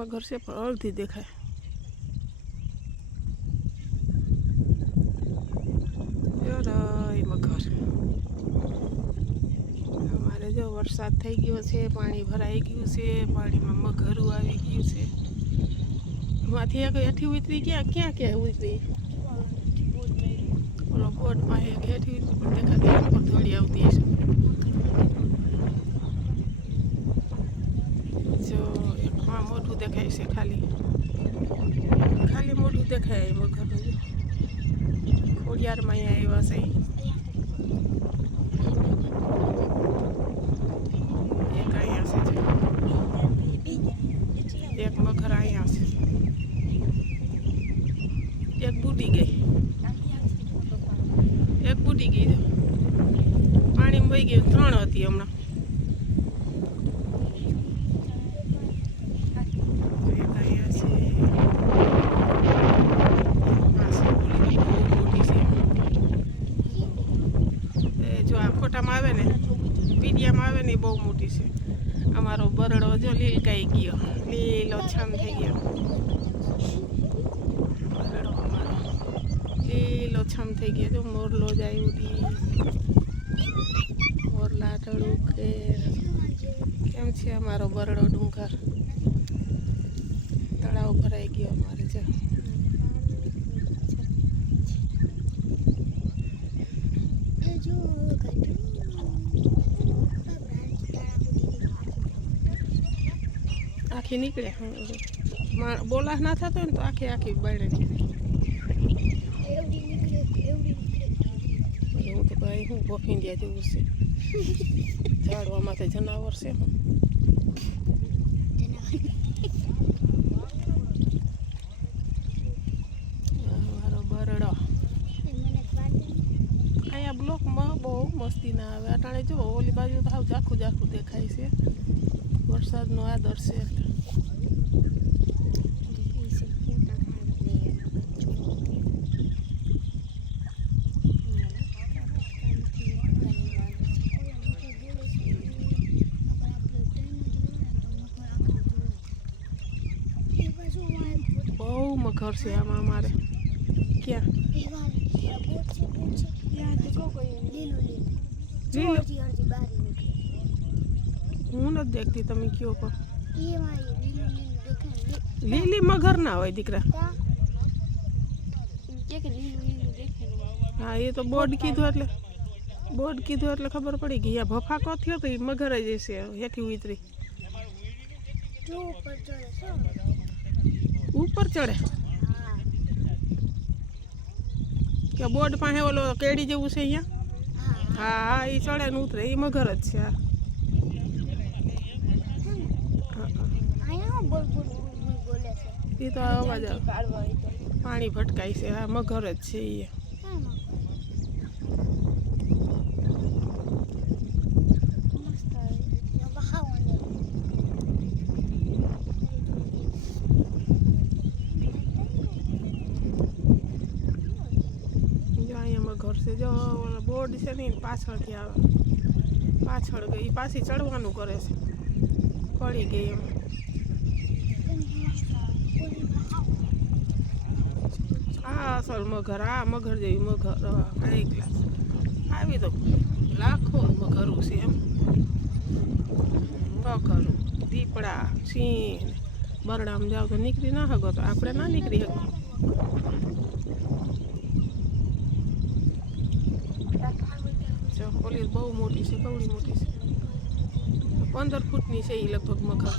મગર છે પણ અડધી દેખાય. મગર અમારે જો વરસાદ થઈ ગયો છે, પાણી ભરાઈ ગયું છે, પાણીમાં મગરું આવી ગયું છે. એમાંથી એક હેઠી ઉતરી ક્યાં ઉતરી ઓલો બોટ પાસે એક હેઠી ઉતરી પણ દેખાતી ઉપર થોડી આવતી હશે. જો એક મોઢું દેખાય છે, ખાલી મોઢું દેખાય મગરનું. જો ખોડિયારમાં અહીંયા આવ્યા છે. એક અહીંયા છે, એક મગર અહીંયા છે, એક બુડી ગઈ, એક બુડી ગઈ. પાણીમાં વહી ગઈ. 3 હતી હમણાં. ફોટામાં આવે ને, વિડીયામાં આવે ને, બહુ મોટી છે. અમારો બરડો જો લીલકાઈ ગયો, લીલો છમ થઈ ગયો. બરડો અમારો લીલો છમ થઈ ગયો. જો મોરલો જાય ઉડી, મોરલા ટળું કેમ છે અમારો બરડો ડુંગર. તળાવ ભરાઈ ગયો અમારે. જો આખી નીકળે. બોલા ના થતો હોય ને તો આખી બાળે છે. હું તો ભાઈ હું બોફીંડિયા જેવું છે. ઝાડવામાં તો જનાવર છે. મારો બરડો અહીંયા બ્લોકમાં બહુ મસ્તી ના આવે. અટાણે જો ઓલી બાજુ તો સાવ ઝાખું દેખાય છે. વરસાદનો આદર છે. બહુ મગર છે આમાં અમારે. ક્યાં હું નથી દેખતી. તમે કયો પણ લીલી મગર ના હોય દીકરા. હા, એ તો બોર્ડ કીધું એટલે ખબર પડી ગઈ. ભફાકો થયો તો એ મગર જ હશે. હેઠી ઉતરી ઉપર ચડે કે બોર્ડ પાસે ઓલો કેડી જેવું છે અહીંયા. હા, એ ચડે ને ઉતરે. એ મગર જ છે. એ તો અવાજ પાણી ભટકાય છે. હા, મગર જ છે. એ મગર છે. જો બોર્ડ છે ને પાછળથી આવે, પાછળ ગઈ, પાછી ચડવાનું કરે છે. પડી ગઈ એમ. આ અસલ મગર. આ મગર જેવી મગર હાઈ ક્લાસ. આવી તો લાખો મગરું છે એમ. મગર, દીપડા, સિંહ. બરડામાં જાવ તો નીકળી ના શકો, તો આપણે ના નીકળી શકો. પોલીસ બહુ મોટી છે, કવડી મોટી છે. 15 ફૂટની છે એ લગભગ મગર.